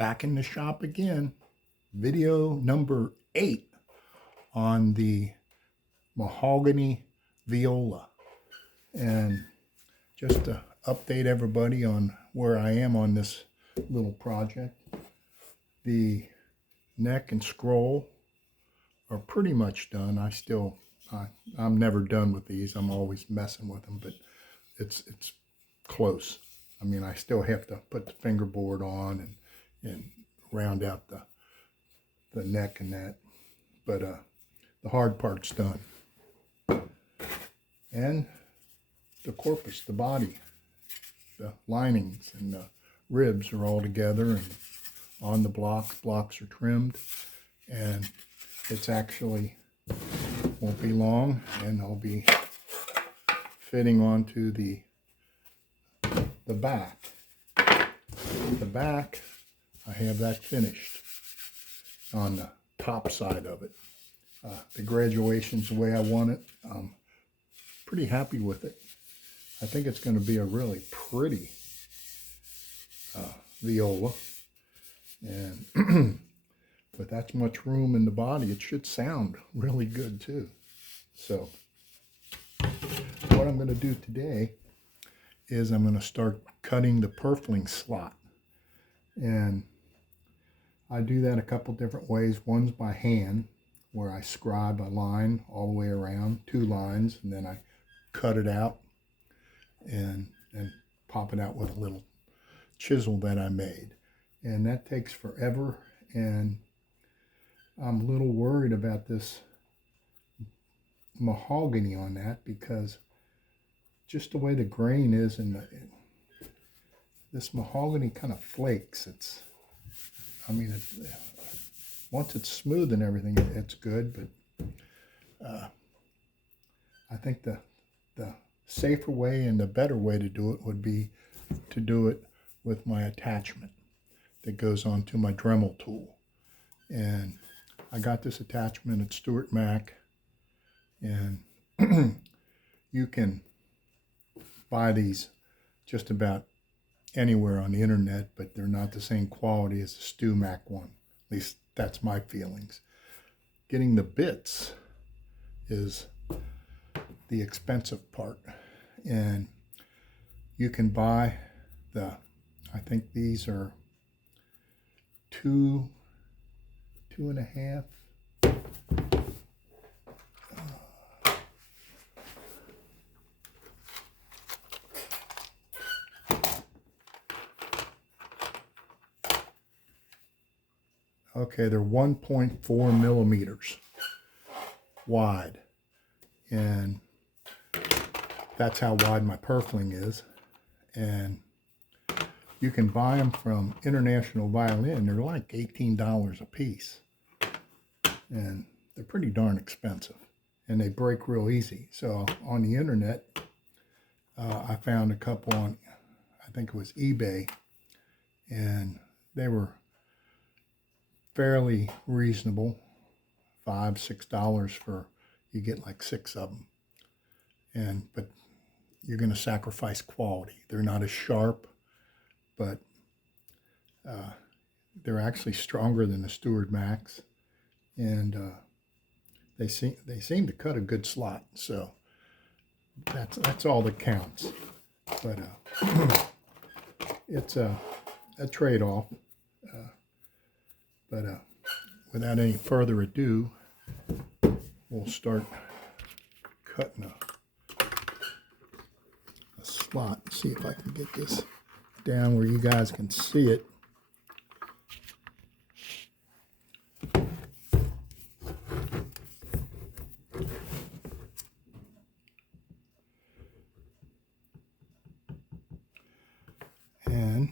back in the shop again. Video number 8 on the mahogany viola. And just to update everybody on where I am on this little project, the neck and scroll are pretty much done. I'm never done with these. I'm always messing with them, but it's close. I mean, I still have to put the fingerboard on and round out the neck and that, but the hard part's done. And the corpus, the body, the linings and the ribs are all together and on the blocks. Blocks are trimmed, and it's actually won't be long, and I'll be fitting onto the back. The back, I have that finished on the top side of it. The graduation's the way I want it. I'm pretty happy with it. I think it's going to be a really pretty viola, and with that much room in the body, it should sound really good too. So what I'm going to do today is I'm going to start cutting the purfling slot, and I do that a couple different ways. One's by hand, where I scribe a line all the way around, 2 lines, and then I cut it out and pop it out with a little chisel that I made. And that takes forever, and I'm a little worried about this mahogany on that, because just the way the grain is, and this mahogany kind of flakes. Once it's smooth and everything, it's good, but I think the safer way and the better way to do it would be to do it with my attachment that goes onto my Dremel tool. And I got this attachment at Stuart Mac, and you can buy these just about anywhere on the internet, but they're not the same quality as the Stu Mac one. At least that's my feelings. Getting the bits is the expensive part, and you can buy I think these are 2.5. Okay, they're 1.4 millimeters wide, and that's how wide my purfling is. And you can buy them from International Violin. They're like $18 a piece, and they're pretty darn expensive, and they break real easy. So on the internet, I found a couple on, I think it was eBay, and they were fairly reasonable, $5, $6 for, you get like 6 of them. But you're going to sacrifice quality. They're not as sharp, but they're actually stronger than the Stuart Macs, and they seem to cut a good slot. So that's all that counts. But it's a trade-off. But without any further ado, we'll start cutting a slot. See if I can get this down where you guys can see it. And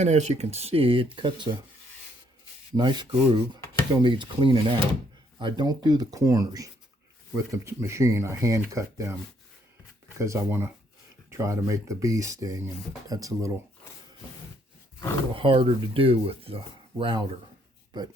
And as you can see, it cuts a nice groove. Still needs cleaning out. I don't do the corners with the machine. I hand cut them because I want to try to make the bee sting, and that's a little harder to do with the router. But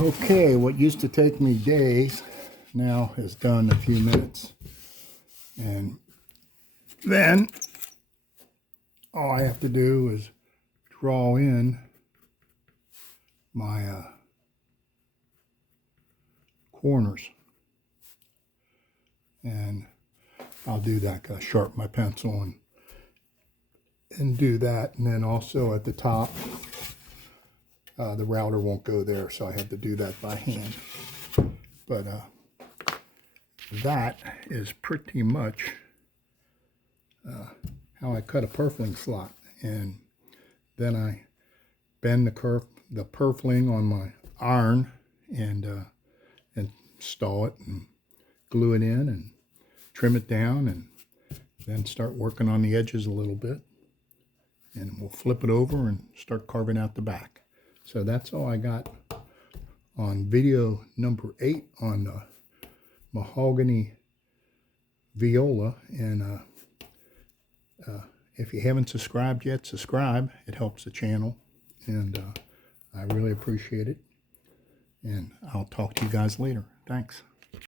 okay, what used to take me days now is done in a few minutes. And then all I have to do is draw in my corners. And I'll do that, sharpen my pencil and do that. And then also at the top, the router won't go there, so I have to do that by hand. But that is pretty much how I cut a purfling slot. And then I bend the purfling on my iron and install it and glue it in and trim it down, and then start working on the edges a little bit. And we'll flip it over and start carving out the back. So that's all I got on video number 8 on the mahogany viola. And if you haven't subscribed yet, subscribe. It helps the channel, and I really appreciate it. And I'll talk to you guys later. Thanks.